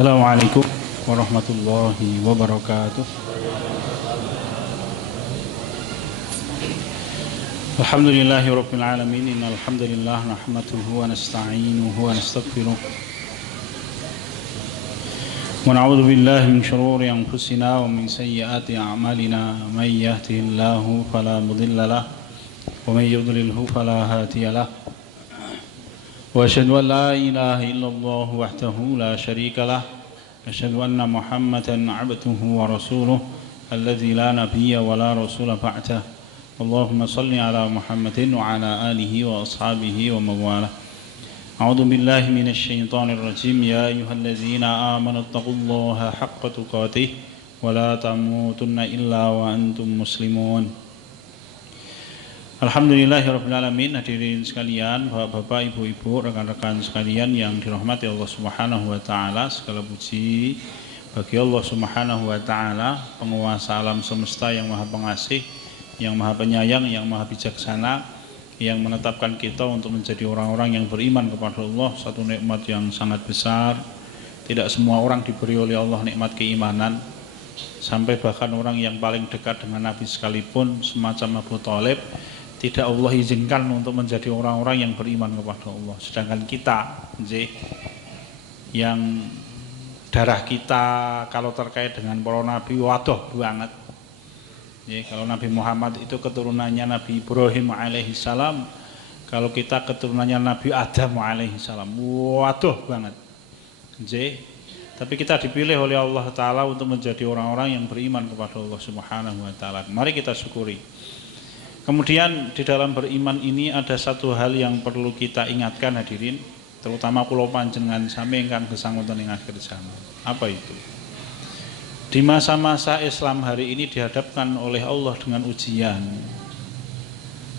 Assalamualaikum warahmatullahi wabarakatuh. Alhamdulillahi rabbil alamin. Innal hamdalillah nahmaduhu wa nasta'inuhu wa nastaghfiruh. Wa na'udzu billahi min shururi anfusina wa min sayyiati a'malina. May yahdihillahu fala mudilla lahu wa may yudlilhu fala hadiya lahu. Wa asyhadu an la ilaha illallah wahdahu la syarika lah. Asyhadu anna Muhammadan 'abduhu wa rasuluh alladzi la nabiyya wa la rasula ba'dah. Allahumma shalli ala Muhammadin wa ala alihi wa ashabihi wa mawalah. A'udzu billahi minasy syaithanir rajim. Ya ayyuhalladzina amanu taqullaha haqqa tuqatih wa la tamutunna illa wa antum muslimun. Alhamdulillahirrabbilalamin. Hadirin sekalian, bapak-bapak, ibu-ibu, rekan-rekan sekalian yang dirahmati Allah Subhanahu wa ta'ala. Segala puji bagi Allah Subhanahu wa ta'ala, penguasa alam semesta yang maha pengasih, yang maha penyayang, yang maha bijaksana, yang menetapkan kita untuk menjadi orang-orang yang beriman kepada Allah. Satu nikmat yang sangat besar. Tidak semua orang diberi oleh Allah nikmat keimanan. Sampai bahkan orang yang paling dekat dengan Nabi sekalipun, semacam Abu Thalib, tidak Allah izinkan untuk menjadi orang-orang yang beriman kepada Allah. Sedangkan kita, yang darah kita kalau terkait dengan para nabi waduh banget. Kalau Nabi Muhammad itu keturunannya Nabi Ibrahim alaihissalam, kalau kita keturunannya Nabi Adam alaihissalam, waduh banget. Tapi kita dipilih oleh Allah Ta'ala untuk menjadi orang-orang yang beriman kepada Allah Subhanahu wa Ta'ala. Mari kita syukuri. Kemudian di dalam beriman ini ada satu hal yang perlu kita ingatkan hadirin, terutama kula panjenengan sami ingkang gesang wonten ing akhir zaman. Apa itu? Di masa-masa Islam hari ini dihadapkan oleh Allah dengan ujian.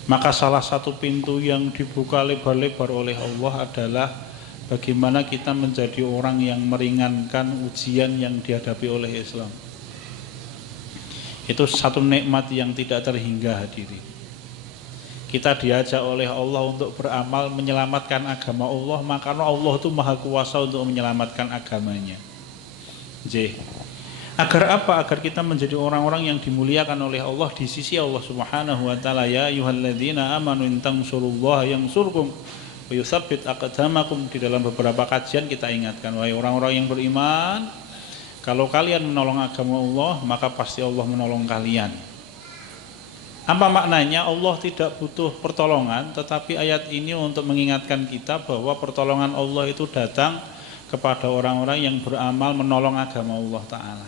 Maka salah satu pintu yang dibuka lebar-lebar oleh Allah adalah bagaimana kita menjadi orang yang meringankan ujian yang dihadapi oleh Islam. Itu satu nikmat yang tidak terhingga hadirin. Kita diajak oleh Allah untuk beramal menyelamatkan agama Allah, maka Allah itu maha kuasa untuk menyelamatkan agamanya. Agar apa? Agar kita menjadi orang-orang yang dimuliakan oleh Allah di sisi Allah Subhanahu wa ta'ala. Ya ayyuhalladzina amanu in tansurullaha yansurkum wa yutsabbit aqdamakum. Di dalam beberapa kajian kita ingatkan, wahai orang-orang yang beriman, kalau kalian menolong agama Allah, maka pasti Allah menolong kalian. Apa maknanya? Allah tidak butuh pertolongan, tetapi ayat ini untuk mengingatkan kita bahwa pertolongan Allah itu datang kepada orang-orang yang beramal menolong agama Allah Ta'ala.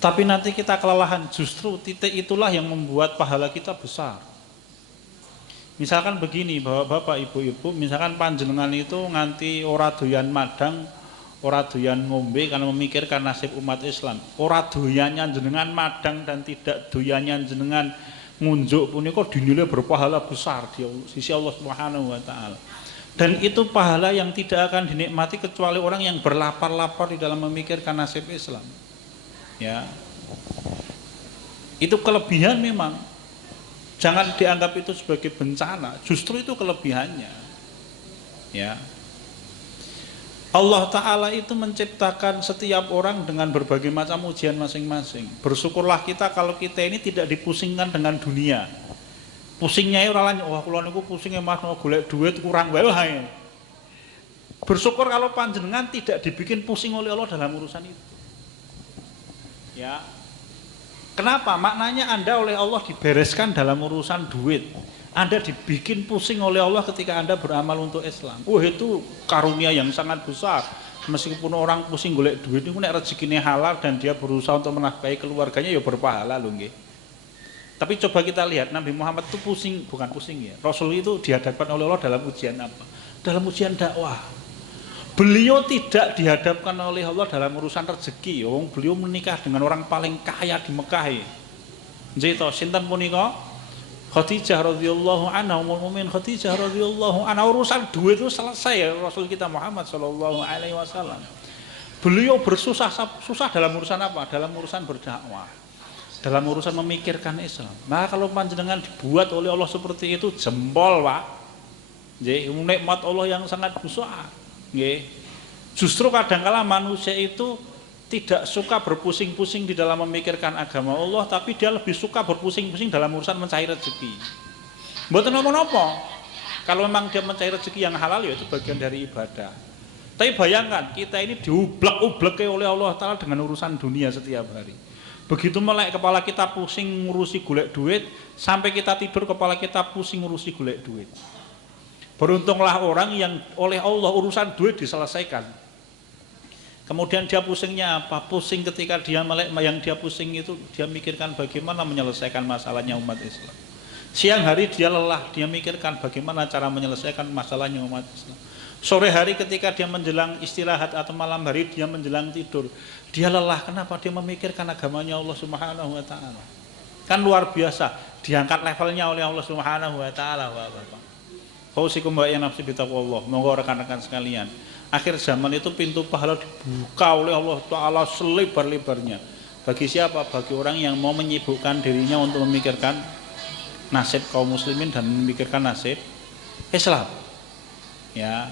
Tapi nanti kita kelelahan, justru titik itulah yang membuat pahala kita besar. Misalkan begini, bapak, ibu-ibu, misalkan panjenengan itu nganti ora doyan madang, ora doyan ngombe karena memikirkan nasib umat Islam. Ora doyannya jenengan madang dan tidak doyannya jenengan ngunjuk punika dinilai berpahala besar di sisi Allah Subhanahu wa ta'ala. Dan itu pahala yang tidak akan dinikmati kecuali orang yang berlapar-lapar di dalam memikirkan nasib Islam. Ya. Itu kelebihan memang. Jangan dianggap itu sebagai bencana, justru itu kelebihannya. Ya. Allah Ta'ala itu menciptakan setiap orang dengan berbagai macam ujian masing-masing. Bersyukurlah kita kalau kita ini tidak dipusingkan dengan dunia. Pusingnya orang lain, wah kula niku pusingnya mas mau golek duit kurang wae. Bersyukur kalau panjenengan tidak dibikin pusing oleh Allah dalam urusan itu. Ya. Kenapa? Maknanya Anda oleh Allah dibereskan dalam urusan duit. Anda dibikin pusing oleh Allah ketika Anda beramal untuk Islam. Itu karunia yang sangat besar. Meskipun orang pusing golek duit itu nek rezekine halal dan dia berusaha untuk menafkahi keluarganya ya berpahala lho nggih. Tapi coba kita lihat Nabi Muhammad itu pusing, bukan pusing ya. Rasul itu dihadapkan oleh Allah dalam ujian apa? Dalam ujian dakwah. Beliau tidak dihadapkan oleh Allah dalam urusan rezeki. Beliau menikah dengan orang paling kaya di Mekah. Nggih to, sinten punika? Khadijah radhiyallahu anha, ummul mukminin Khadijah radhiyallahu anha. Urusan duit itu selesai ya Rasul kita Muhammad sallallahu alaihi wasallam. Beliau bersusah dalam urusan apa? Dalam urusan berdakwah. Dalam urusan memikirkan Islam. Nah, kalau panjenengan dibuat oleh Allah seperti itu, jempol, Pak. Nggih, nikmat Allah yang sangat besar. Nggih. Justru kadangkala manusia itu tidak suka berpusing-pusing di dalam memikirkan agama Allah, tapi dia lebih suka berpusing-pusing dalam urusan mencari rezeki. Mboten napa-napa. Kalau memang dia mencari rezeki yang halal, ya itu bagian dari ibadah. Tapi bayangkan, kita ini diublek-ublek oleh Allah Ta'ala dengan urusan dunia setiap hari. Begitu melek kepala kita pusing ngurusi golek duit, sampai kita tidur kepala kita pusing ngurusi golek duit. Beruntunglah orang yang oleh Allah urusan duit diselesaikan. Kemudian dia pusingnya apa? Pusing ketika dia melek, yang dia pusing itu dia mikirkan bagaimana menyelesaikan masalahnya umat Islam. Siang hari dia lelah, dia mikirkan bagaimana cara menyelesaikan masalahnya umat Islam. Sore hari ketika dia menjelang istirahat atau malam hari dia menjelang tidur, dia lelah. Kenapa? Dia memikirkan agamanya Allah Subhanahu wa Ta'ala. Kan luar biasa, diangkat levelnya oleh Allah Subhanahu wa Ta'ala. Fausikum wa ya nafsi bitaqwallah. Monggo rekan-rekan sekalian, akhir zaman itu pintu pahala dibuka oleh Allah Ta'ala selebar-lebarnya. Bagi siapa? Bagi orang yang mau menyibukkan dirinya untuk memikirkan nasib kaum muslimin dan memikirkan nasib Islam. Ya.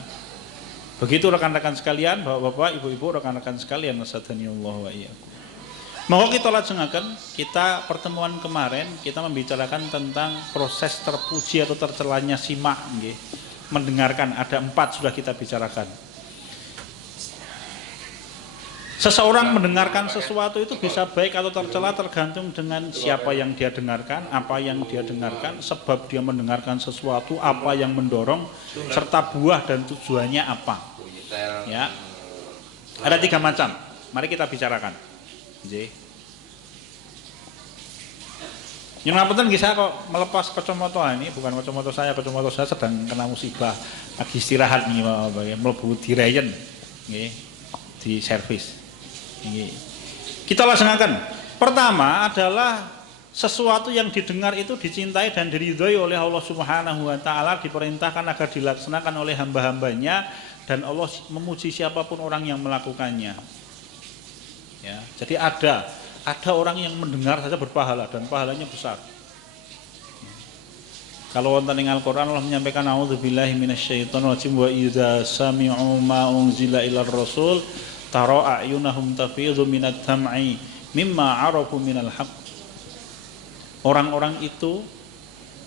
Begitu rekan-rekan sekalian, bapak-bapak, ibu-ibu, rekan-rekan sekalian, nasadhanillah wa iyyakum. Monggo kita lajengaken, kita pertemuan kemarin kita membicarakan tentang proses terpuji atau tercelanya simak nggih. Mendengarkan, ada 4 sudah kita bicarakan. Seseorang mendengarkan sesuatu itu bisa baik atau tercela tergantung dengan siapa yang dia dengarkan, apa yang dia dengarkan, sebab dia mendengarkan sesuatu, apa yang mendorong, serta buah dan tujuannya apa. Ya, ada 3 macam. Mari kita bicarakan. Yang ngapunten nggih, saya kok melepas kacamata ini, bukan kacamata saya sedang kena musibah, lagi istirahat nih, mlebu direyen nggih, di servis. Nggih. Kita laksanakan. Pertama adalah sesuatu yang didengar itu dicintai dan diridhoi oleh Allah Subhanahu wa Ta'ala, diperintahkan agar dilaksanakan oleh hamba-hambanya, dan Allah memuji siapapun orang yang melakukannya. Ya, jadi ada orang yang mendengar saja berpahala dan pahalanya besar. Kalau wonten ing Al-Qur'an Allah menyampaikan a'udzubillahi minasyaitonir rajim wa idza sami'u ma unzila ilar rasul tara a'yunahum tafidhu minad dam'i mimma 'arafu minal haqq. Orang-orang itu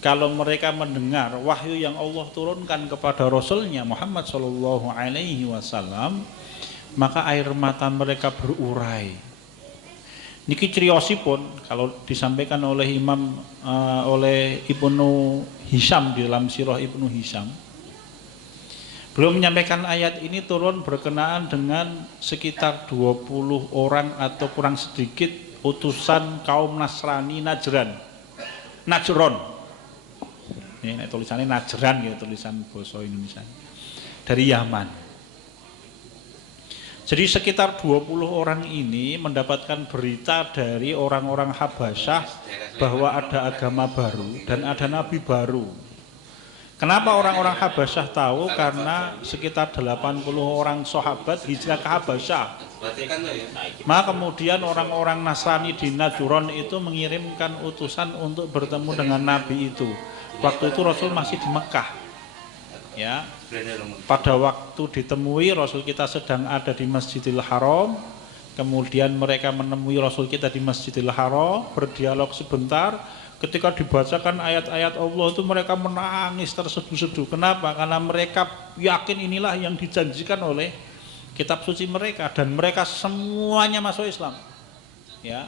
kalau mereka mendengar wahyu yang Allah turunkan kepada Rasulnya Muhammad Sallallahu Alaihi Wasallam, maka air mata mereka berurai. Niki criosipun kalau disampaikan oleh oleh Ibnu Hisham di dalam Sirah Ibnu Hisham, belum menyampaikan ayat ini turun berkenaan dengan sekitar 20 orang atau kurang sedikit utusan kaum Nasrani Najron. Ini tulisannya Najran gitu, tulisan bahasa Indonesia. Dari Yaman. Jadi sekitar 20 orang ini mendapatkan berita dari orang-orang Habasyah bahwa ada agama baru dan ada nabi baru. Kenapa orang-orang Habasyah tahu? Karena sekitar 80 orang sahabat hijrah ke Habasyah. Maka kemudian orang-orang Nasrani di Najran itu mengirimkan utusan untuk bertemu dengan nabi itu. Waktu itu Rasul masih di Mekah. Ya. Pada waktu ditemui Rasul kita sedang ada di Masjidil Haram. Kemudian mereka menemui Rasul kita di Masjidil Haram, berdialog sebentar. Ketika dibacakan ayat-ayat Allah itu mereka menangis terseduh-seduh. Kenapa? Karena mereka yakin inilah yang dijanjikan oleh kitab suci mereka dan mereka semuanya masuk Islam. Ya.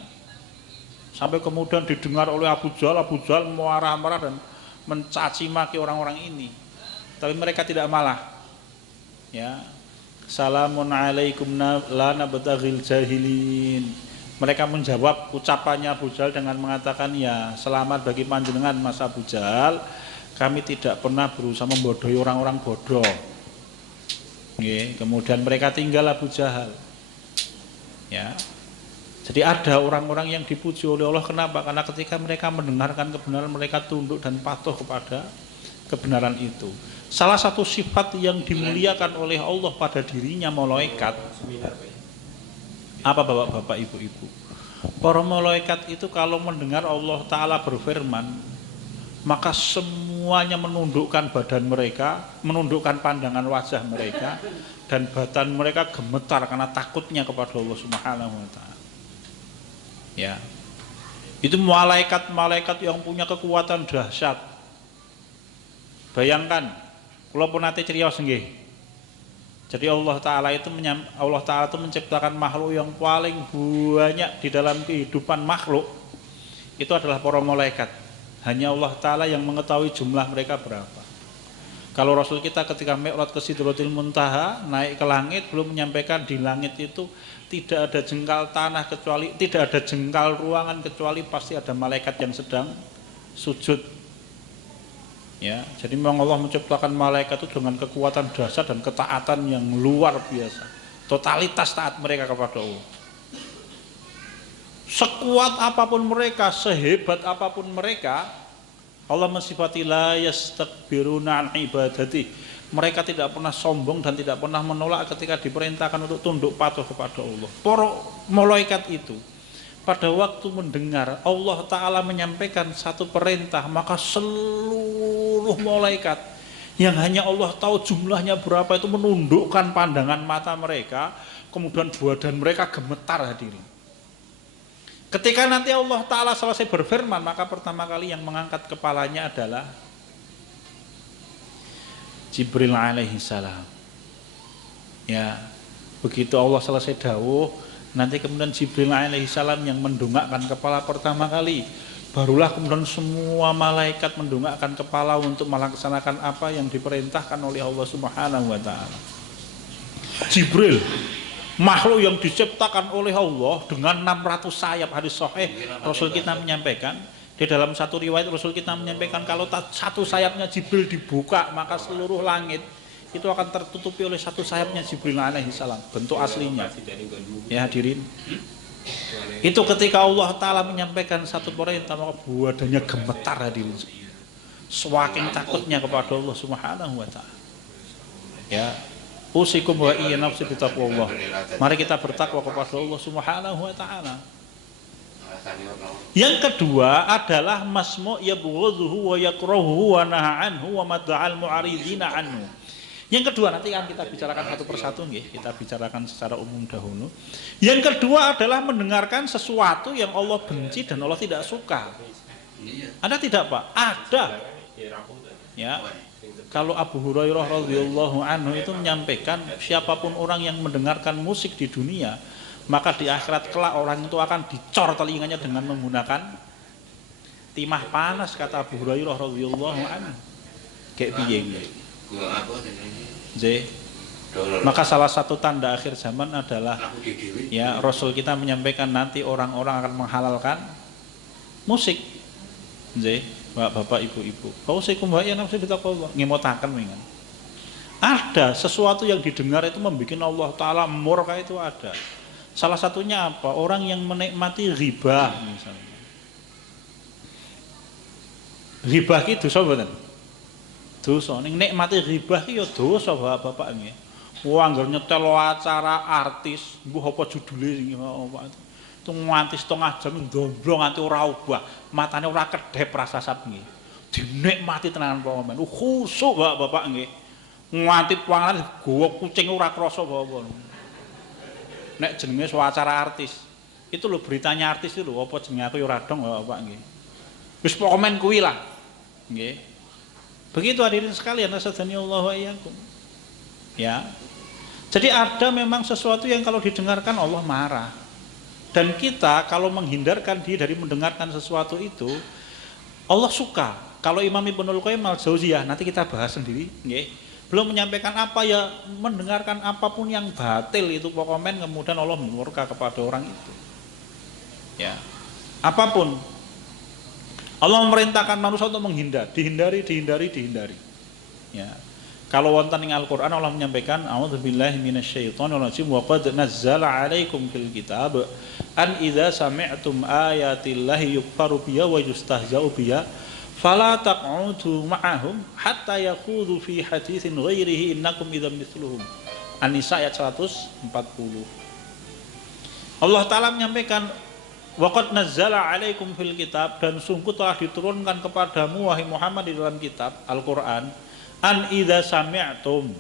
Sampai kemudian didengar oleh Abu Jahal marah-marah dan mencaci maki orang-orang ini, tapi mereka tidak malah. Ya, Salamun alaikum la nabtaghil jahilin. Mereka menjawab ucapannya Abu Jahal dengan mengatakan, ya selamat bagi panjenengan Mas Abu Jahal, kami tidak pernah berusaha membodohi orang-orang bodoh. Kemudian mereka tinggal Abu Jahal. Ya. Jadi ada orang-orang yang dipuji oleh Allah. Kenapa? Karena ketika mereka mendengarkan kebenaran, mereka tunduk dan patuh kepada kebenaran itu. Salah satu sifat yang dimuliakan oleh Allah pada dirinya malaikat. Apa bapak-bapak, ibu-ibu? Para malaikat itu kalau mendengar Allah Ta'ala berfirman, maka semuanya menundukkan badan mereka, menundukkan pandangan wajah mereka, dan badan mereka gemetar karena takutnya kepada Allah Subhanahu wa taala. Ya. Itu malaikat-malaikat yang punya kekuatan dahsyat. Bayangkan, kula pun nate criyos nggih. Jadi Allah Ta'ala itu menciptakan makhluk yang paling banyak di dalam kehidupan makhluk. Itu adalah para malaikat. Hanya Allah Ta'ala yang mengetahui jumlah mereka berapa. Kalau Rasul kita ketika Mi'raj ke Sidratul Muntaha, naik ke langit, belum menyampaikan di langit itu tidak ada jengkal tanah kecuali, tidak ada jengkal ruangan kecuali pasti ada malaikat yang sedang sujud. Ya, jadi memang Allah menciptakan malaikat itu dengan kekuatan dahsyat dan ketaatan yang luar biasa. Totalitas taat mereka kepada Allah. Sekuat apapun mereka, sehebat apapun mereka, Allah mensifati la yastakbiruna an ibadati. Mereka tidak pernah sombong dan tidak pernah menolak ketika diperintahkan untuk tunduk patuh kepada Allah. Para malaikat itu pada waktu mendengar Allah Ta'ala menyampaikan satu perintah, maka seluruh malaikat yang hanya Allah tahu jumlahnya berapa itu menundukkan pandangan mata mereka, kemudian badan mereka gemetar hadirin. Ketika nanti Allah Ta'ala selesai berfirman, maka pertama kali yang mengangkat kepalanya adalah Jibril alaihi salam. Ya, begitu Allah selesai dawuh, nanti kemudian Jibril alaihi salam yang mendongakkan kepala pertama kali. Barulah kemudian semua malaikat mendongakkan kepala untuk melaksanakan apa yang diperintahkan oleh Allah Subhanahu wa taala. Jibril, makhluk yang diciptakan oleh Allah dengan 600 sayap, hadis sahih Rasul kita menyampaikan. Di dalam satu riwayat Rasul kita menyampaikan kalau satu sayapnya Jibril dibuka, maka seluruh langit itu akan tertutupi oleh satu sayapnya Jibril alaihi salam, bentuk aslinya. Ya hadirin, itu ketika Allah Ta'ala menyampaikan satu perintah, maka badannya gemetar hadirin, semakin takutnya kepada Allah Subhanahu wa taala. Ya, usikum wa iyya nafsi bitaqwallah. Mari kita bertakwa kepada Allah Subhanahu wa taala. Yang kedua adalah masmu' yabghudhu wa yakrahuhu wa naha anhu wa mad'al mu'aridina anhu. Yang kedua nanti akan kita bicarakan satu persatu nggih, kita bicarakan secara umum dahulu. Yang kedua adalah mendengarkan sesuatu yang Allah benci dan Allah tidak suka. Ada tidak, Pak? Ada. Ya. Kalau Abu Hurairah radhiyallahu anhu itu menyampaikan siapapun orang yang mendengarkan musik di dunia, maka di akhirat kelak orang itu akan dicor telinganya dengan menggunakan timah panas, kata Abu Hurairah radhiyallahu anhu. Kayak piye iki? Maka salah satu tanda akhir zaman adalah ya Rasul kita menyampaikan nanti orang-orang akan menghalalkan musik. Bapak ibu-ibu. Kausikum wa ya nafsi bitaqwallah. Ngemotaken wingan. Ada sesuatu yang didengar itu membuat Allah Ta'ala murka, itu ada. Salah satunya apa? Orang yang menikmati riba misalnya. Riba ki dosa mboten? Dosa. Ning nikmati riba ki ya dosa Bapak nggih. Wong anggere nyetel acara artis, mbuh apa judule sing apa itu. Itu nganti setengah jam ndomblong nganti ora ubah. Matane ora kedhep rasa sap nggih. Dinikmati tenan pamamen. Khusuk Bapak nggih. Nganti panganan gowo kucing ora krasa Bapak. Nek jenenge acara artis. Itu lho beritanya artis itu lho, apa jenenge aku ya ora dong Bapak nggih. Wis pokomen kuwi lah. Nggih. Begitu hadirin sekalian, nasadani Allah wa iyyakum. Ya. Jadi ada memang sesuatu yang kalau didengarkan Allah marah. Dan kita kalau menghindarkan diri dari mendengarkan sesuatu itu, Allah suka. Kalau Imam Ibnul Qayyim al-Jauziyah, nanti kita bahas sendiri, nggih. Belum menyampaikan apa ya, mendengarkan apapun yang batil itu pokoknya kemudian Allah murka kepada orang itu. Ya. Apapun. Allah memerintahkan manusia untuk menghindar, dihindari. Ya. Kalau wonten ing Al-Qur'an Allah menyampaikan a'udzubillahi minasyaitonir rajim wa qad nazzala 'alaikum fil kitab an idza sami'tum ayatillahi yukfaru biha wa yustahza'u biha fala taq'udu ma'ahum hatta yakhudhu fi haditsin ghairihi innakum idzam mithluhum. An-Nisa ayat 140. Allah Ta'ala menyampaikan wa qad nazzala 'alaikum fil kitab, dan sungguh telah diturunkan kepadamu wahai Muhammad di dalam kitab Al-Qur'an, an idza sami'tum,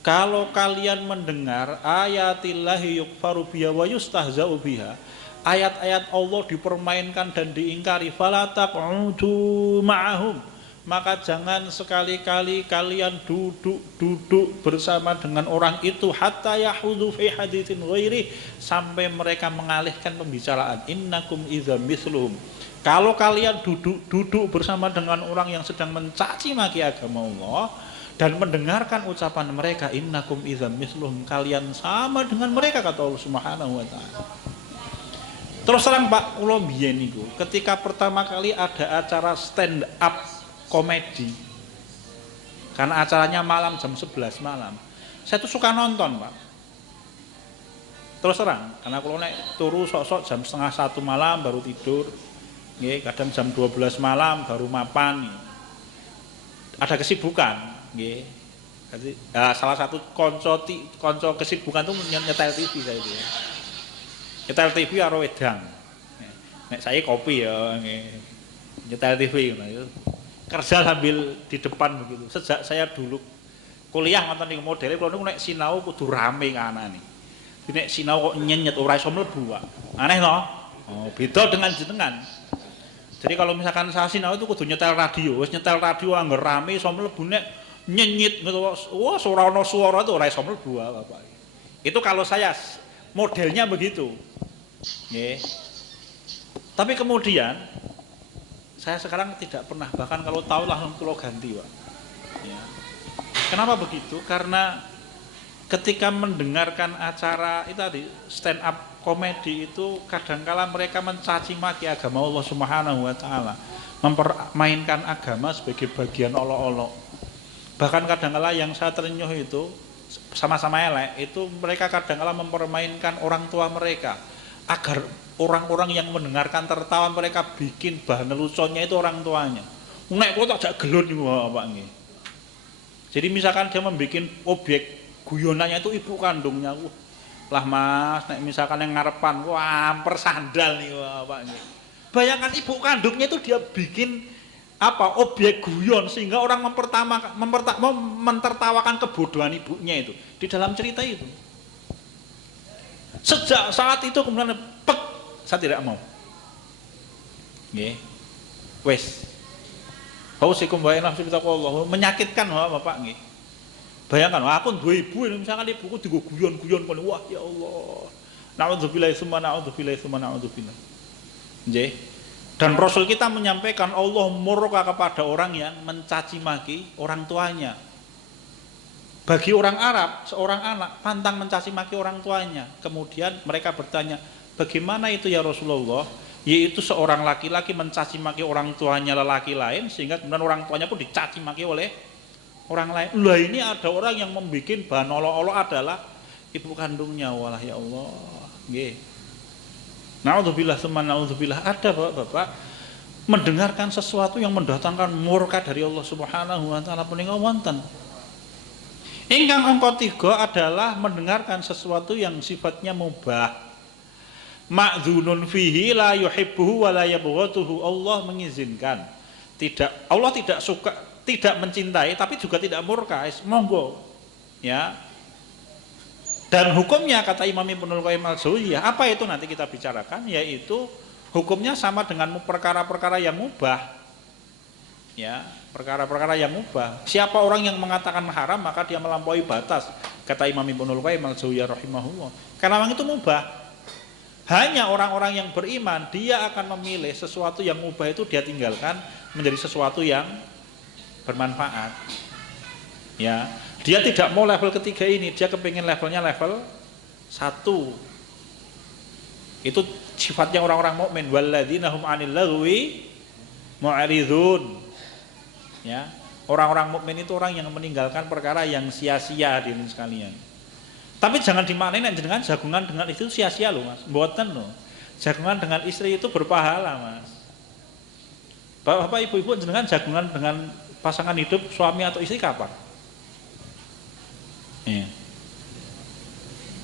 kalau kalian mendengar ayatillahi yukfaru biha wa yustahza'u biha, ayat-ayat Allah dipermainkan dan diingkari, fala taq'udu ma'ahum, maka jangan sekali-kali kalian duduk bersama dengan orang itu hatta yahudhu fi haditsin ghairi, sampai mereka mengalihkan pembicaraan. Innakum idza mithluhum, kalau kalian duduk bersama dengan orang yang sedang mencaci maki agama Allah dan mendengarkan ucapan mereka, innakum idza mithluhum, kalian sama dengan mereka, kata Allah Subhanahu wa taala. Terus terang Pak, kula biyen niku ketika pertama kali ada acara stand up komedi, karena acaranya malam jam 11 malam, saya tuh suka nonton Pak. Terus terang, karena kalau naik turu sok-sok jam setengah 1 malam baru tidur, nggih, kadang jam 12 malam baru mapan. Ada kesibukan, nggih. Jadi salah satu konco kesibukan tuh nyetel TV saya itu. Nyetel TV karo wedang. Nek saya kopi ya, nggih. Nyetel TV gitu. Kerja sambil di depan begitu. Sejak saya dulu kuliah ngoten niku modele kula niku nek sinau kudu rame kanane. Nek sinau kok nyenyet ora iso mlebu, Pak. Aneh to? Oh, beda dengan jenengan. Jadi kalau misalkan saya sinau itu kudu nyetel radio, wis nyetel radio anggar rame iso mlebu, nek nyenyit gitu, wah ora ono swara itu ora iso mlebu, Bapak. Itu kalau saya modelnya begitu. Nggih. Tapi kemudian saya sekarang tidak pernah, bahkan kalau tahu langsung kula ganti, Pak. Ya. Kenapa begitu? Karena ketika mendengarkan acara itu tadi stand up komedi itu kadangkala mereka mencaci maki agama Allah Subhanahu wa taala, mempermainkan agama sebagai bagian olok-olok. Bahkan kadangkala yang saya terenyuh itu sama-sama elek, itu mereka kadangkala mempermainkan orang tua mereka agar orang-orang yang mendengarkan tertawa, mereka bikin bahan leluconnya itu orang tuanya. Nek kok tak jak gelon niku Pak nggih. Jadi misalkan dia membuat objek guyonannya itu ibu kandungnya, lah Mas, nek misalkan yang ngarepan, wah persandal nih Pak. Bayangkan ibu kandungnya itu dia bikin apa objek guyon sehingga orang mentertawakan kebodohan ibunya itu di dalam cerita itu. Sejak saat itu kemudian pek, saya tidak mau. Nggih. Wes. Hausikum wa nafsi bitaqwallah, menyakitkan Bapak nggih. Bayangkan, aku duwe ibu, misalkan ibuku digo guyon-guyon kono, wah ya Allah. Na'udzubillahi tsumma na'udzubillahi tsumma na'udzubillah. Nggih. Dan Rasul kita menyampaikan Allah murka kepada orang yang mencaci maki orang tuanya. Bagi orang Arab, seorang anak pantang mencaci maki orang tuanya. Kemudian mereka bertanya, bagaimana itu ya Rasulullah? Yaitu seorang laki-laki mencaci maki orang tuanya lelaki lain, sehingga kemudian orang tuanya pun dicaci maki oleh orang lain. Lah ini ada orang yang membuat bahan olok-olok adalah ibu kandungnya. Walah ya Allah. Nggih. Na'udzubillah tsumma na'udzubillah. Ada Bapak mendengarkan sesuatu yang mendatangkan murka dari Allah Subhanahu wa taala punika wonten. Ingkang angka 3 adalah mendengarkan sesuatu yang sifatnya mubah. Ma'dzunun fihi la yuhibbuhu wa la yabghatuhu. Allah mengizinkan. Allah tidak suka, tidak mencintai, tapi juga tidak murka. Monggo. Ya. Dan hukumnya kata Imam Ibnul Qayyim al-Jauziyah, apa itu nanti kita bicarakan, yaitu hukumnya sama dengan perkara-perkara yang mubah. Ya, perkara-perkara yang mubah. Siapa orang yang mengatakan haram maka dia melampaui batas, kata Imam Ibnul Qayyim al-Jauziyah rahimahullah. Karena memang itu mubah. Hanya orang-orang yang beriman dia akan memilih sesuatu yang mubah itu dia tinggalkan menjadi sesuatu yang bermanfaat. Ya, dia tidak mau level ketiga ini, dia kepingin levelnya level 1. Itu sifatnya orang-orang mukmin, walladzina hum 'anil lagwi mu'ridun. Ya, orang-orang mukmin itu orang yang meninggalkan perkara yang sia-sia hadirin sekalian. Tapi jangan dimaknai nek jenengan jagungan dengan itu sia-sia loh Mas. Mboten loh. Jagungan dengan istri itu berpahala Mas. Bapak ibu-ibu jenengan jagungan dengan pasangan hidup suami atau istri kapan? Ya.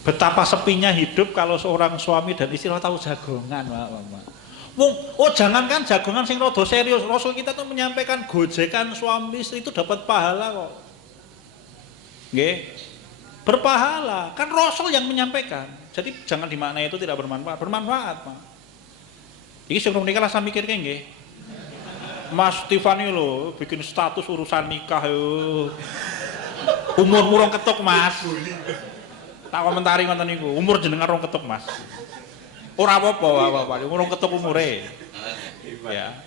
Betapa sepinya hidup kalau seorang suami dan istri tahu jagongan, Pak. Oh jangankan jagongan sing rada serius, Rasul kita tuh menyampaikan gojekan suami istri itu dapat pahala kok. Nggih. Berpahala, kan Rasul yang menyampaikan. Jadi jangan dimaknai itu tidak bermanfaat, bermanfaat, Pak. Iki sing nikah lah saya mikir nggih. Mas Tiffany lho bikin status urusan nikah yo. Umur rong ketuk, Mas. Tak komentari ngoten niku. Umur jenengan rong ketuk, Mas. Ora apa-apa, rong ketuk umure. Ya.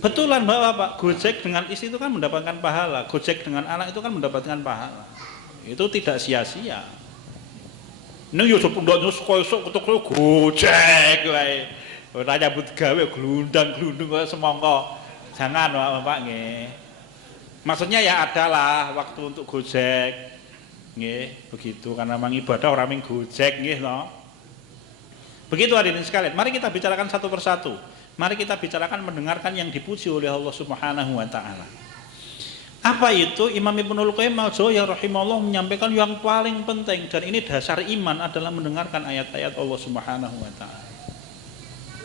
Betulan Bapak, Gojek dengan istri itu kan mendapatkan pahala, Gojek dengan anak itu kan mendapatkan pahala. Itu tidak sia-sia. Ning yo sepundhok esuk ketuk Gojek wae. Ora nyambut gawe glundang-glundung kaya semangka. Jangan Bapak nggih. Maksudnya ya adalah waktu untuk Gojek. Nggih, begitu karena memang ibadah orang ming Gojek nggih to. Begitu hadirin sekalian, mari kita bicarakan satu persatu. Mari kita bicarakan mendengarkan yang dipuji oleh Allah Subhanahu wa taala. Apa itu? Imam Ibnul Qayyim al-Jauziyah rahimahullah menyampaikan yang paling penting dan ini dasar iman adalah mendengarkan ayat-ayat Allah Subhanahu wa taala.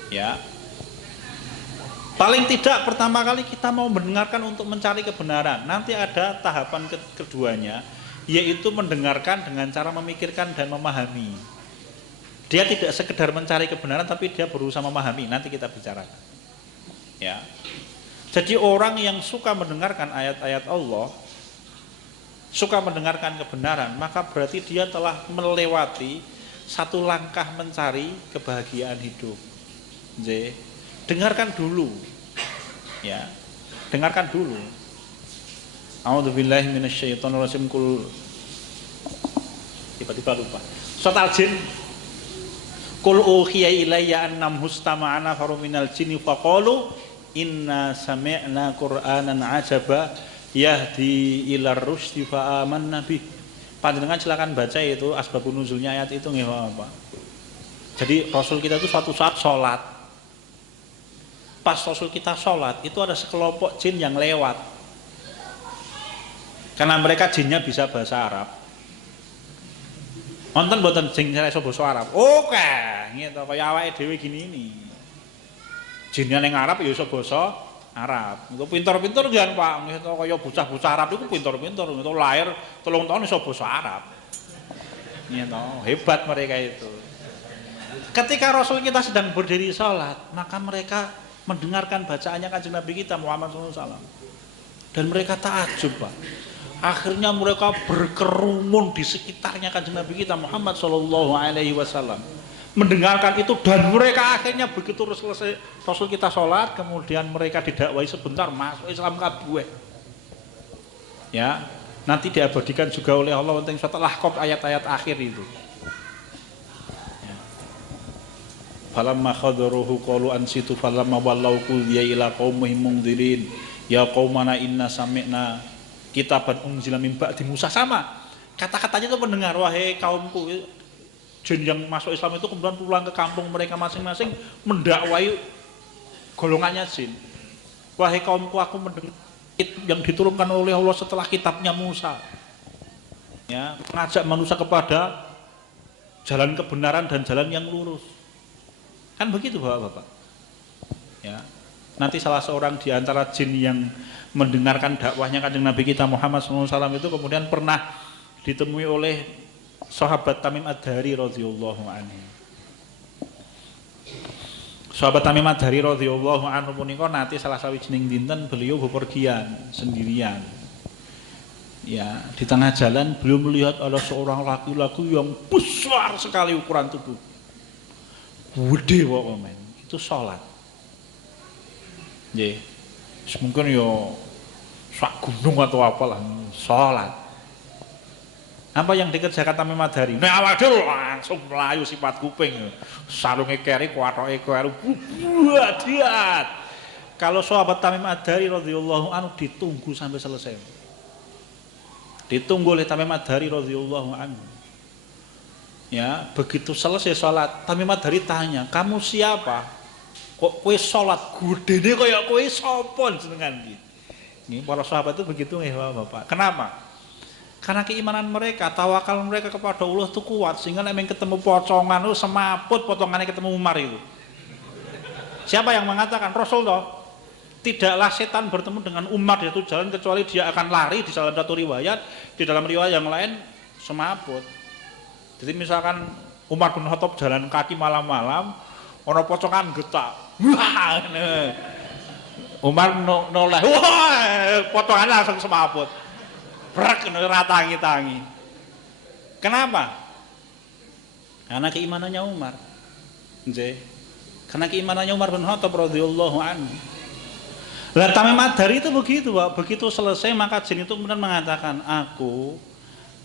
Ya. Paling tidak pertama kali kita mau mendengarkan untuk mencari kebenaran. Nanti ada tahapan keduanya, yaitu mendengarkan dengan cara memikirkan dan memahami. Dia tidak sekedar mencari kebenaran tapi dia berusaha memahami. Nanti kita bicarakan. Ya. Jadi orang yang suka mendengarkan ayat-ayat Allah, suka mendengarkan kebenaran, maka berarti dia telah melewati satu langkah mencari kebahagiaan hidup. Jadi, dengarkan dulu. Ya. Dengarkan dulu. A'udzubillahi minasyaitonirrajim tiba-tiba lupa. Surat Al-Jin. Qul uhiya ilayya annam hustama'ana farum minal jinni faqalu inna sami'na qur'anan ajaba yahdi ilar rusdi fa amanna bih. Panjenengan silakan baca itu asbabun nuzulnya ayat itu nggih Bapak. Jadi Rasul kita itu suatu saat sholat. Pas Rasul kita sholat itu ada sekelompok jin yang lewat. Karena mereka jinnya bisa bahasa Arab. Wonten mboten jin iso basa Arab. Oke, gitu kaya awake dhewe gini ini. Jinnya ning Arab ya iso basa Arab. Itu pinter-pinter jan Pak, gitu kaya bocah-bocah Arab itu pinter-pinter, itu lahir 3 tahun iso basa Arab. Gitu, hebat mereka itu. Ketika Rasul kita sedang berdiri salat, maka mereka mendengarkan bacaannya Kanjeng Nabi kita Muhammad SAW. Dan mereka takjub, Pak. Akhirnya mereka berkerumun di sekitarnya Kanjeng Nabi kita Muhammad SAW mendengarkan itu dan mereka akhirnya begitu selesai Rasul kita sholat kemudian mereka didakwai sebentar masuk Islam kabeh. Ya, nanti diabadikan juga oleh Allah setelah kop ayat-ayat akhir itu. Ya. Falamma khadaruhu qalu ansitu falamma wallau qudiya ila qaumihim mundzirin ya qaumana inna sami'na kitaban unzila min ba'di Musa sama. Kata-katanya itu mendengar wahai kaumku. Jin yang masuk Islam itu kemudian pulang ke kampung mereka masing-masing mendakwai golongannya jin. Wahai kaumku aku mendengar yang diturunkan oleh Allah setelah kitabnya Musa. Ya, mengajak manusia kepada jalan kebenaran dan jalan yang lurus. Kan begitu Bapak-bapak. Ya. Nanti salah seorang di antara jin yang mendengarkan dakwahnya Kanjeng Nabi kita Muhammad SAW itu kemudian pernah ditemui oleh sahabat Tamim Ad-Dari radhiyallahu anhu. Sahabat Tamim Ad-Dari radhiyallahu anhu punika nanti salah sawijining dinten beliau bepergian sendirian. Ya, di tengah jalan beliau melihat ada seorang laki-laki yang besar sekali ukuran tubuh. Gede pokoknya. Itu sholat. Nggih. Mungkin yo sak gunung atau apalah sholat. Apa yang dikerjakan Tamim Ad-Dari? Nek awak dhewe langsung melayu sifat kuping. Sarunge keri kuwatoke keri. Buat. Kalau sahabat Tamim Ad-Dari radhiyallahu anhu ditunggu sampai selesai. Ditunggu oleh Tamim Ad-Dari radhiyallahu anhu. Ya, begitu selesai sholat, Tamim Ad-Dari tanya, "Kamu siapa? Kok kowe sholat gedene kaya kowe sapa jenengan iki?" Ini para sahabat itu begitu nggih Bapak. Kenapa? Karena keimanan mereka, tawakal mereka kepada Allah itu kuat sehingga nek ketemu pocongan itu semaput potongannya ketemu Umar itu. Siapa yang mengatakan? Rasul toh. Tidaklah setan bertemu dengan Umar di satu jalan kecuali dia akan lari di dalam satu riwayat, di dalam riwayat yang lain semaput. Jadi misalkan Umar bin Khattab jalan kaki malam-malam, ono pocongan getak. Wah, Umar noleh, wah, potongannya langsung semaput. Brak, ratangi-tangi. Kenapa? Karena keimanannya Umar. Karena keimanannya Umar bin Khattab radhiyallahu anhu. Lah Tamim Ad-Dari itu begitu, Pak. Begitu selesai maka jin itu kemudian mengatakan, aku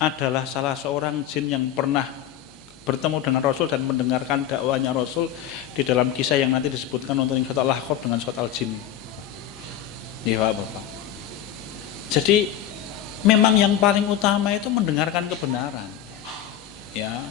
adalah salah seorang jin yang pernah bertemu dengan Rasul dan mendengarkan dakwahnya Rasul di dalam kisah yang nanti disebutkan untuk surat Al-Ahqaf dengan surat Al-Jin. Iya Bapak. Jadi memang yang paling utama itu mendengarkan kebenaran. Ya.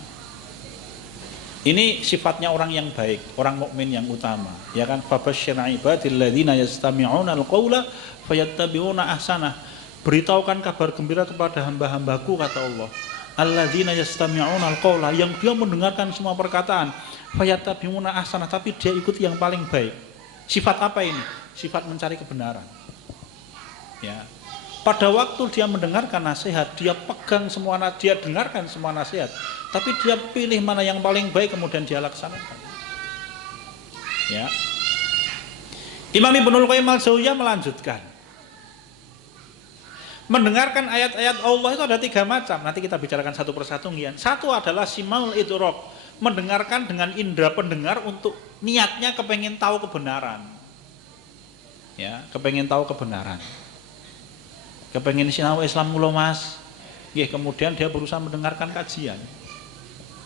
Ini sifatnya orang yang baik, orang mukmin yang utama, ya kan? Fabasyir ibadil ladzina yastami'una al-qaula fayattabi'una ahsanah. Beritahukan kabar gembira kepada hamba-hambaku, kata Allah. Alladzina yastami'una al-qaula, yang dia mendengarkan semua perkataan, fayattabi'una ahsanah, tapi dia ikuti yang paling baik. Sifat apa ini? Sifat mencari kebenaran. Ya. Pada waktu dia mendengarkan nasihat, dia pegang semua, dia dengarkan semua nasihat, tapi dia pilih mana yang paling baik kemudian dia laksanakan. Ya. Imam Ibnul Qayyim al-Jauziyah melanjutkan, mendengarkan ayat-ayat Allah itu ada 3 macam. Nanti kita bicarakan satu persatu. Satu adalah simaul idrok, mendengarkan dengan indera pendengar untuk niatnya kepengen tahu kebenaran. Ya, kepengen tahu kebenaran. Kepengen sinau Islam kula Mas. Nggih, kemudian dia berusaha mendengarkan kajian.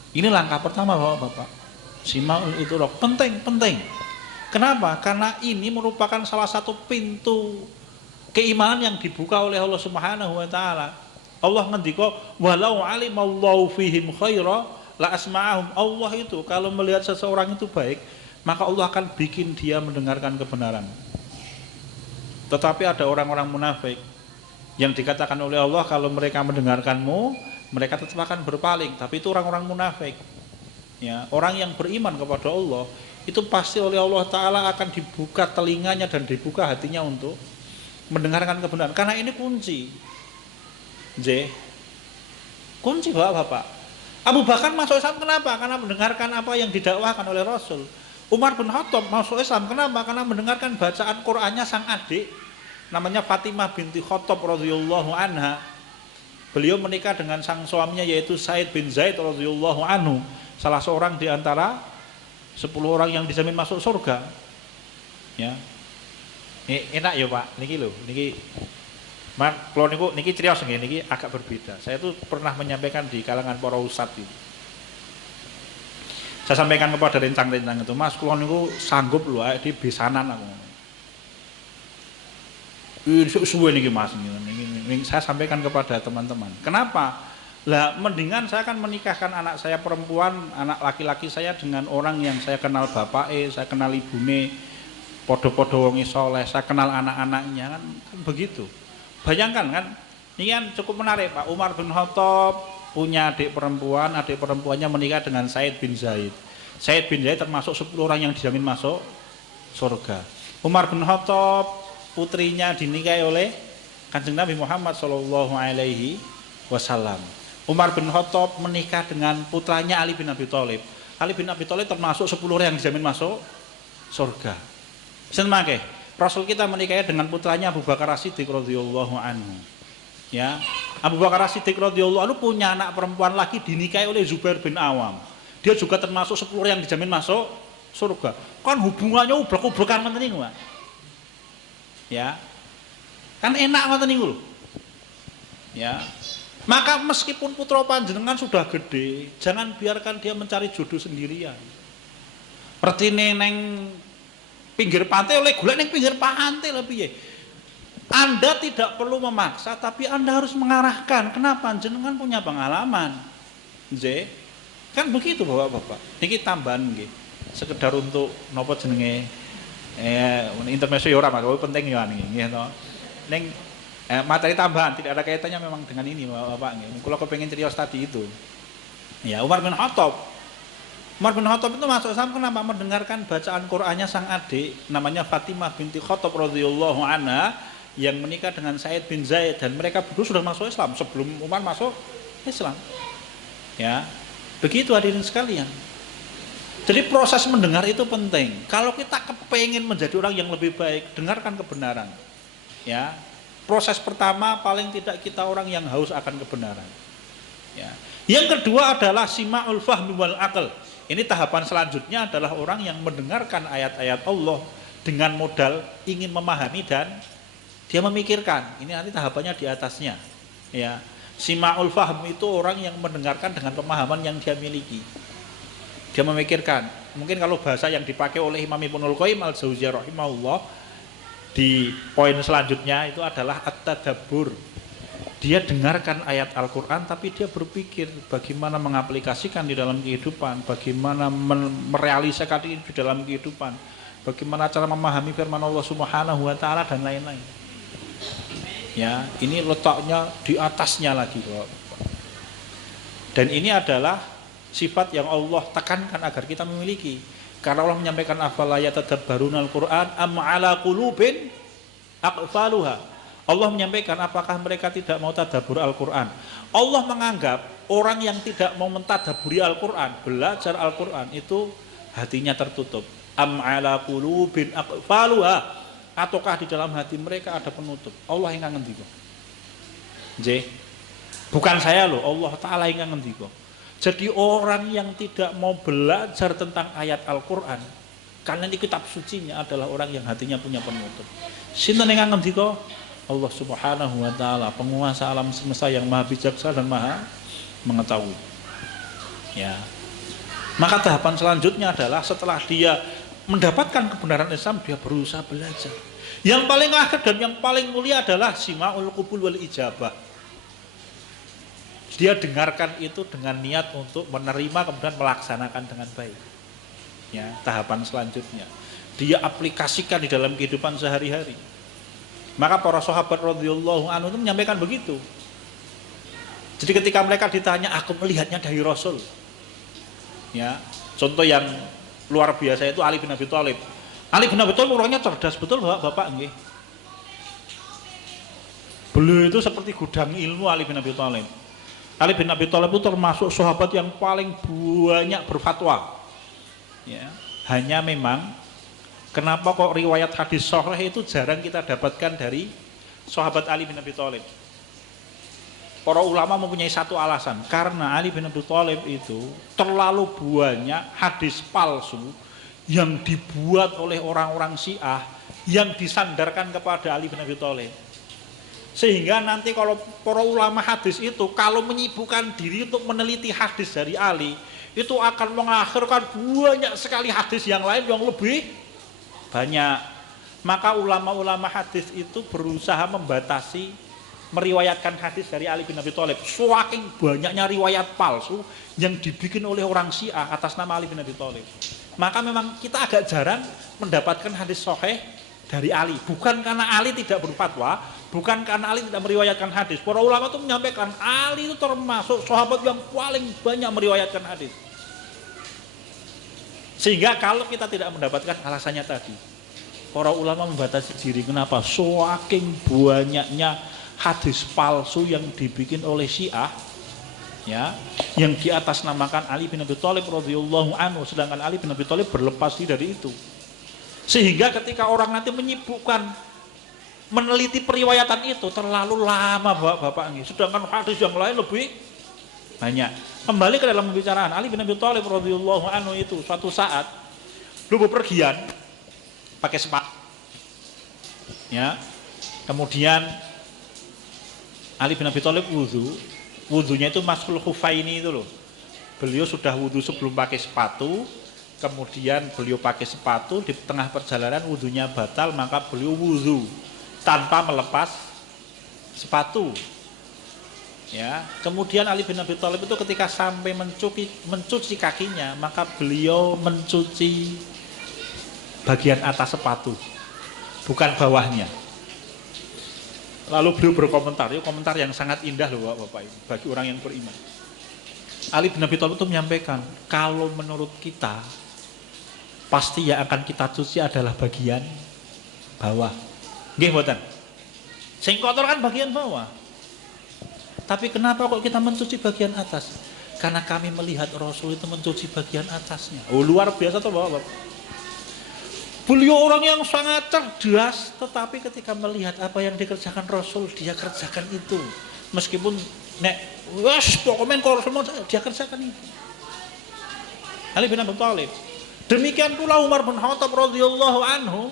Ini langkah pertama Bapak-bapak. Simaul idrok penting. Kenapa? Karena ini merupakan salah satu pintu keimanan yang dibuka oleh Allah Subhanahu wa taala. Allah ngendika, "Walau alimallahu fihim khaira la asma'ahum." Allah itu kalau melihat seseorang itu baik, maka Allah akan bikin dia mendengarkan kebenaran. Tetapi ada orang-orang munafik yang dikatakan oleh Allah, kalau mereka mendengarkanmu, mereka tetap akan berpaling. Tapi itu orang-orang munafik. Ya, orang yang beriman kepada Allah itu pasti oleh Allah Ta'ala akan dibuka telinganya dan dibuka hatinya untuk mendengarkan kebenaran. Karena ini kunci. Kunci Bapak. Abu Bakar masuk Islam kenapa? Karena mendengarkan apa yang didakwahkan oleh Rasul. Umar bin Khattab masuk Islam kenapa? Karena mendengarkan bacaan Qur'annya sang adik, namanya Fatimah binti Khattab radhiyallahu anha. Beliau menikah dengan sang suaminya yaitu Said bin Zaid radhiyallahu anhu, salah seorang di antara 10 orang yang dijamin masuk surga. Ya. Enak ya Pak, niki lho, niki Mak, kalau niki cirios nggih, niki agak berbeda. Saya tuh pernah menyampaikan di kalangan para ustadz itu. Saya sampaikan kepada rencang-rencang itu, Mas, kalau niku sanggup lho di besanan aku. Suwe niki Mas, niki saya sampaikan kepada teman-teman. Kenapa? Lah mendingan saya kan menikahkan anak saya perempuan, anak laki-laki saya dengan orang yang saya kenal bapake, saya kenal ibune, podo-podo wong soleh, saya kenal anak-anaknya kan begitu. Bayangkan kan, ini kan cukup menarik Pak. Umar bin Khattab punya adik perempuannya menikah dengan Said bin Zaid. Said bin Zaid termasuk 10 orang yang dijamin masuk surga. Umar bin Khattab putrinya dinikahi oleh Kanjeng Nabi Muhammad SAW. Umar bin Khattab menikah dengan putranya Ali bin Abi Thalib. Ali bin Abi Thalib termasuk 10 orang yang dijamin masuk surga. Senmake, Rasul kita menikahi dengan putranya Abu Bakar As-Siddiq radhiyallahu anhu. Ya, Abu Bakar As-Siddiq radhiyallahu anhu punya anak perempuan lagi dinikahi oleh Zubair bin Awam. Dia juga termasuk 10 yang dijamin masuk surga. Kan hubungannya ublek-ublekan ngoten niku, Pak. Ya. Kan enak ngoten niku lho. Ya. Maka meskipun putra panjenengan sudah gede, jangan biarkan dia mencari jodoh sendirian. Pertine neng pinggir pantai oleh golek ning pinggir pantai lho piye. Anda tidak perlu memaksa, tapi Anda harus mengarahkan. Kenapa? Jenengan punya pengalaman. Nggih. Kan begitu Bapak-bapak. Niki tambahan nggih. Sekedar untuk napa jenenge intermezzo ya ora Mas, penting ya nggih to. Ning materi tambahan tidak ada kaitannya memang dengan ini Bapak nggih. Kula kepengin cerios tadi itu. Ya, Umar bin Khattab itu masuk Islam kenapa? Mendengarkan bacaan Qur'annya sang adik namanya Fatimah binti Khattab radhiyallahu anha yang menikah dengan Said bin Zaid, dan mereka berdua sudah masuk Islam sebelum Umar masuk Islam. Ya. Begitu hadirin sekalian. Jadi proses mendengar itu penting. Kalau kita kepengen menjadi orang yang lebih baik, dengarkan kebenaran. Ya. Proses pertama paling tidak kita orang yang haus akan kebenaran. Ya. Yang kedua adalah sima'ul fahmi wal aql. Ini tahapan selanjutnya adalah orang yang mendengarkan ayat-ayat Allah dengan modal ingin memahami dan dia memikirkan. Ini nanti tahapannya di atasnya. Ya. Sima'ul fahm itu orang yang mendengarkan dengan pemahaman yang dia miliki. Dia memikirkan. Mungkin kalau bahasa yang dipakai oleh Imam Ibnul Qayyim al-Jauziyah rahimahullah di poin selanjutnya itu adalah at-tadabbur. Dia dengarkan ayat Al-Quran tapi dia berpikir bagaimana mengaplikasikan di dalam kehidupan, bagaimana merealisasikan di dalam kehidupan, bagaimana cara memahami firman Allah Subhanahu wa taala dan lain-lain. Ya, ini letaknya di atasnya lagi, Bapak. Dan ini adalah sifat yang Allah tekankan agar kita memiliki. Karena Allah menyampaikan afala yatadabbarunal Qur'an am ala qulubin aqfaluha. Allah menyampaikan apakah mereka tidak mau tadabbur Al-Qur'an. Allah menganggap orang yang tidak mau mentadabburi Al-Qur'an, belajar Al-Qur'an itu hatinya tertutup. Am ala qulubin aqfaluha. Ataukah di dalam hati mereka ada penutup. Allah yang ngendika. Bukan saya loh, Allah Ta'ala yang ngendika. Jadi orang yang tidak mau belajar tentang ayat Al-Quran, karena ini kitab sucinya adalah orang yang hatinya punya penutup. Sinten yang ngendika? Allah Subhanahu wa taala, penguasa alam semesta yang maha bijaksana dan maha mengetahui. Ya. Maka tahapan selanjutnya adalah setelah dia mendapatkan kebenaran Islam, dia berusaha belajar. Yang paling akhir dan yang paling mulia adalah sima'ul qubul wal ijabah. Dia dengarkan itu dengan niat untuk menerima kemudian melaksanakan dengan baik. Ya, tahapan selanjutnya dia aplikasikan di dalam kehidupan sehari-hari. Maka para sahabat radhiyallahu anhu itu menyampaikan begitu. Jadi ketika mereka ditanya, aku melihatnya dari Rasul. Ya, contoh yang luar biasa itu Ali bin Abi Thalib. Ali bin Abi Thalib orangnya cerdas betul, Bapak nggih. Beliau itu seperti gudang ilmu Ali bin Abi Thalib. Ali bin Abi Thalib itu termasuk sahabat yang paling banyak berfatwa. Ya, hanya memang kenapa kok riwayat hadis sahih itu jarang kita dapatkan dari sahabat Ali bin Abi Thalib. Para ulama mempunyai satu alasan, karena Ali bin Abi Thalib itu terlalu banyak hadis palsu yang dibuat oleh orang-orang Syiah yang disandarkan kepada Ali bin Abi Thalib. Sehingga nanti kalau para ulama hadis itu kalau menyibukkan diri untuk meneliti hadis dari Ali, itu akan mengakhirkan banyak sekali hadis yang lain yang lebih banyak. Maka ulama-ulama hadis itu berusaha membatasi meriwayatkan hadis dari Ali bin Abi Thalib. Saking banyaknya riwayat palsu yang dibikin oleh orang Syiah atas nama Ali bin Abi Thalib. Maka memang kita agak jarang mendapatkan hadis sahih dari Ali. Bukan karena Ali tidak berfatwa, bukan karena Ali tidak meriwayatkan hadis. Para ulama itu menyampaikan Ali itu termasuk sahabat yang paling banyak meriwayatkan hadis. Sehingga kalau kita tidak mendapatkan alasannya tadi, para ulama membatasi diri. Kenapa? Saking banyaknya hadis palsu yang dibikin oleh Syiah, ya, yang di atas namakan Ali bin Abi Thalib radhiyallahu anhu, sedangkan Ali bin Abi Thalib berlepas diri dari itu. Sehingga ketika orang nanti menyibukkan meneliti periwayatan itu terlalu lama, Bapak, sedangkan hadis yang lain lebih banyak. Kembali ke dalam pembicaraan, Ali bin Abi Thalib radhiyallahu anhu itu suatu saat beliau bepergian pakai sepatu, ya, kemudian Ali bin Abi Thalib wudhunya itu masul khufaini itu loh. Beliau sudah wudhu sebelum pakai sepatu, kemudian beliau pakai sepatu, di tengah perjalanan wudhunya batal, maka beliau wudhu tanpa melepas sepatu. Ya, kemudian Ali bin Abi Thalib itu ketika sampai mencuci kakinya, maka beliau mencuci bagian atas sepatu, bukan bawahnya. Lalu beliau berkomentar, itu komentar yang sangat indah loh Bapak Ibu, bagi orang yang beriman. Ali bin Abi Thalib itu menyampaikan, kalau menurut kita pasti yang akan kita cuci adalah bagian bawah. Nggih mboten? Sing kotor kan bagian bawah. Tapi kenapa kok kita mencuci bagian atas? Karena kami melihat Rasul itu mencuci bagian atasnya. Oh, luar biasa tuh Bapak. Beliau orang yang sangat cerdas, tetapi ketika melihat apa yang dikerjakan Rasul, dia kerjakan itu. Meskipun nek wes pokoknya kalau Rasul dia kerjakan itu. Ali bin Abi Thalib. Demikian pula Umar bin Khattab radhiyallahu anhu.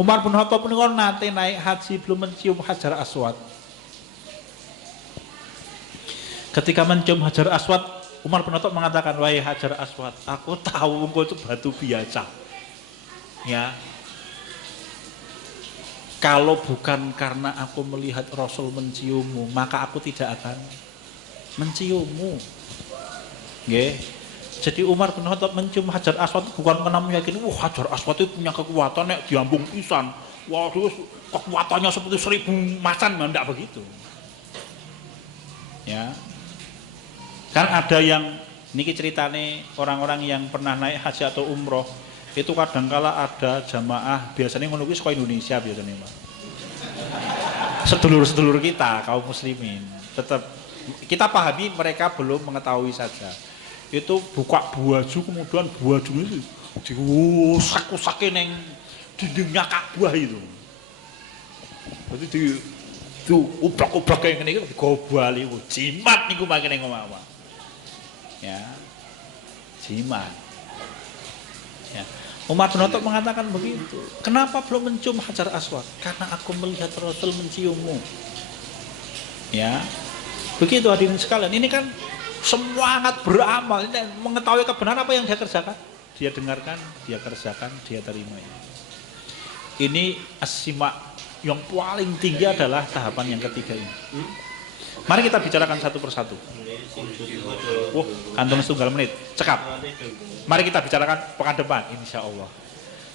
Umar bin Khattab ini nate naik haji belum mencium Hajar Aswad. Ketika mencium Hajar Aswad, Umar bin Khattab mengatakan, "Wahai Hajar Aswad, aku tahu engkau itu batu biasa. Ya. Kalau bukan karena aku melihat Rasul menciummu, maka aku tidak akan menciummu." Nggih. Jadi Umar bin Khattab mencium Hajar Aswad bukan karena meyakini, wah Hajar Aswad itu punya kekuatan nek diambung pisan. Wah, kekuatannya seperti 1000 macan, enggak begitu. Ya. Kan ada yang niki ceritane orang-orang yang pernah naik haji atau umroh, itu kadangkala ada jamaah biasanya ngono kuwi saka Indonesia biasanya, Pak. Sedulur-sedulur kita kaum muslimin, tetap kita pahami mereka belum mengetahui saja. Itu buka baju kemudian baju itu diusak-usake neng dindingnya Ka'bah itu. Berarti di ubrak-ubrak kayak ngene iki digobali jimat niku makene ngomong. Ya. Jimat. Ya. Umar bin Khattab mengatakan begitu. Kenapa belum mencium Hajar Aswad? Karena aku melihat Rasul menciummu. Ya. Begitu hadirin sekalian. Ini kan semangat beramal, ini mengetahui kebenaran apa yang dia kerjakan, dia dengarkan, dia kerjakan, dia terima. Ini as-sima' yang paling tinggi adalah tahapan yang ketiga ini. Mari kita bicarakan satu persatu. Kantong setunggal menit, cekap. Mari kita bicarakan pekan depan, insya Allah.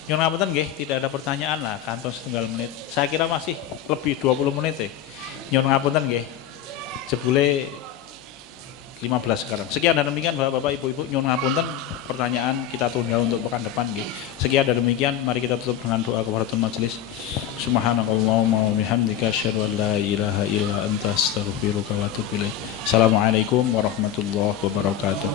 Nyuwun ngapunten nggih, tidak ada pertanyaan lah, kantong setunggal menit. Saya kira masih lebih 20 menit ya. Nyuwun ngapunten nggih. Jebule 15 sekarang. Sekian dan demikian Bapak-bapak, Ibu-ibu, nyuwun ngapunten, pertanyaan kita tunda untuk pekan depan nggih. Sekian dan demikian, mari kita tutup dengan doa kafaratul majelis. Subhanakallahumma wa bihamdika asyhadu an la ilaha illa anta astaghfiruka wa atubu ilaik. Assalamualaikum warahmatullahi wabarakatuh.